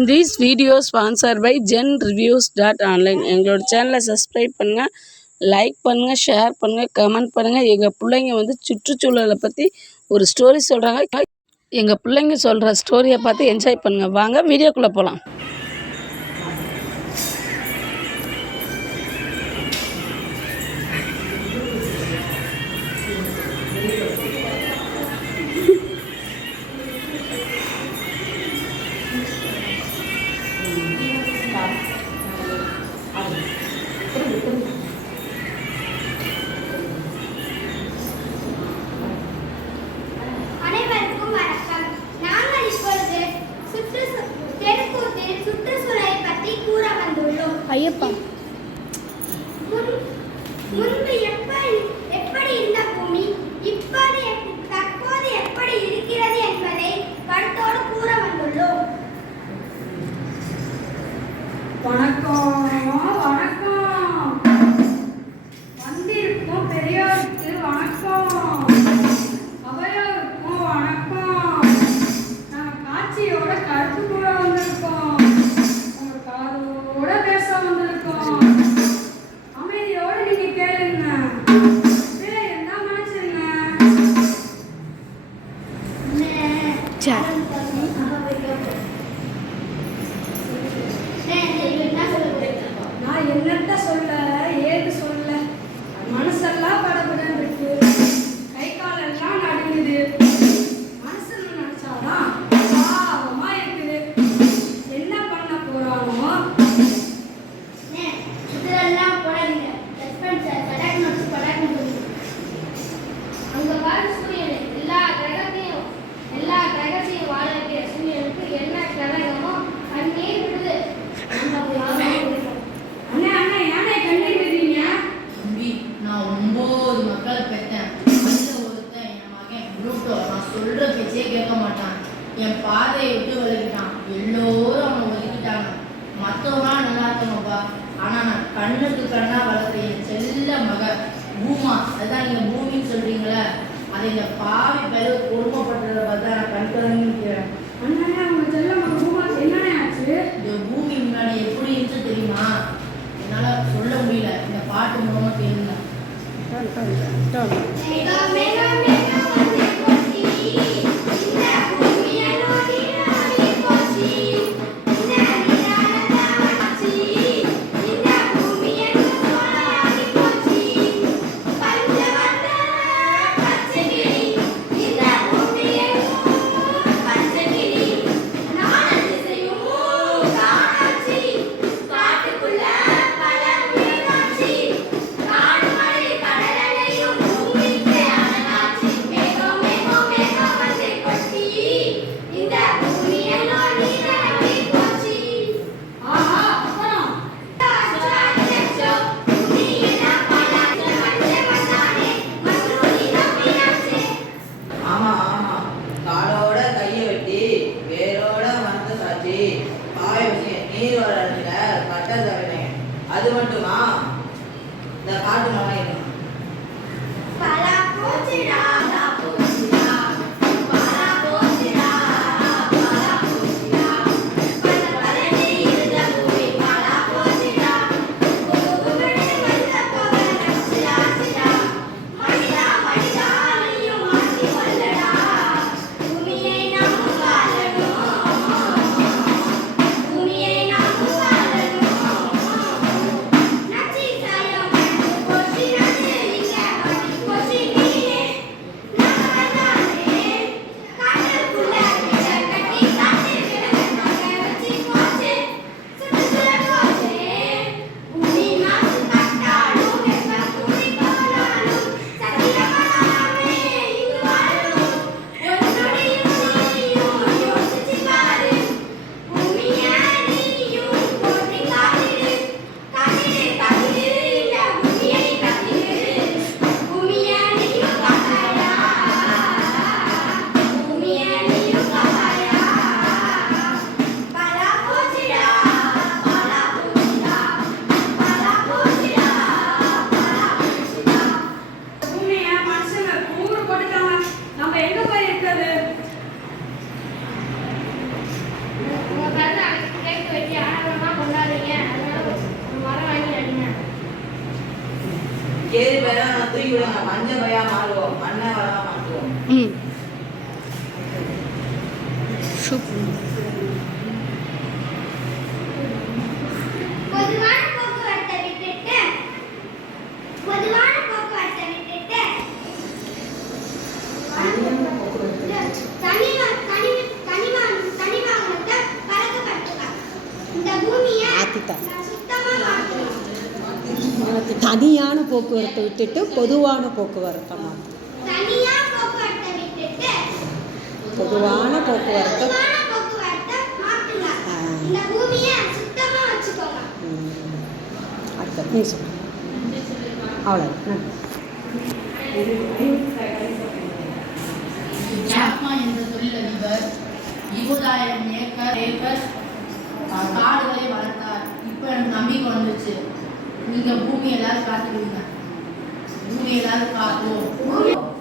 This video sponsor by Zen reviews dot online எங்களோட சேனலை subscribe பண்ணுங்கள் லைக் பண்ணுங்கள் ஷேர் பண்ணுங்கள் கமெண்ட் பண்ணுங்கள் எங்கள் பிள்ளைங்க வந்து சுற்றுச்சூழலை பற்றி ஒரு ஸ்டோரி சொல்கிறாங்க எங்கள் பிள்ளைங்க சொல்கிற ஸ்டோரியை பார்த்து என்ஜாய் பண்ணுங்கள் வாங்க வீடியோக்குள்ளே போகலாம் ஐயப்பா. முன்பு எப்படி எப்படி இருந்த பூமி இப்போது தற்போது எப்படி இருக்கிறது என்பதை கருத்தோடு கூற வந்துள்ளோம். வணக்கம் வணக்கம். Thank you. என் பாதையை விட்டு விலகிட்டான். எல்லோரும் அவனை ஒதுக்கிட்டாங்க. மற்றவங்களாம் நல்லா இருக்கணும்ப்பா ஆனா நான் கண்ணுக்கு கண்ணா வளர்த்த என் செல்ல மக பூமா. அதுதான் நீங்க பூமின்னு சொல்றீங்களே. அதை இந்த பாவி பெரு கொடுமைப்படுறத பார்த்தா நான் கண் கலங்கி நிற்கிறேன். அண்ணே செல்ல மகன் பூமாக்கு என்னண்ணே ஆச்சு? இந்த பூமி முன்னாடி எப்படி இருந்துச்சு தெரியுமா? என்னால சொல்ல முடியல. இந்த பாட்டு மூலமா கேளுங்க. அது மட்டுமா ஏறி பேரா நான் தூக்கி விடுங்க. மஞ்ச பயா மாறுவோம். மண்ணை வளமா மாற்றுவோம். சூப்பர் பொதுவான போக்குவரத்தை விட்டுட்டு பொதுவான போக்குவரத்தை விட்டுட்டு தனி தனி தனி தனி வாகனத்தை பழக்கப்படுத்துங்க இந்த பூமியை நான் சுத்தமா மாற்றணும் எனக்கு தனியான போக்குவரத்தை விட்டுட்டு பொதுவான போக்குவரத்தை மாற்று தனியா போக்குவரத்தை விட்டுட்டு பொதுவான போக்குவரத்தை. அடுத்த நீ சொல்லு அவ்வளோ நன்றி. ஜாக்மா என்ற தொழிலதிபர் இருபதாயிரம் ஏக்கர் ஏக்கர் காடுகளை வளர்த்தார். இப்போ எனக்கு நம்பிக்கை வந்துச்சு. நீங்க பூமி எல்லாரும் காத்துக்குவீங்க பூமி எல்லாரும் பார்ப்போம்.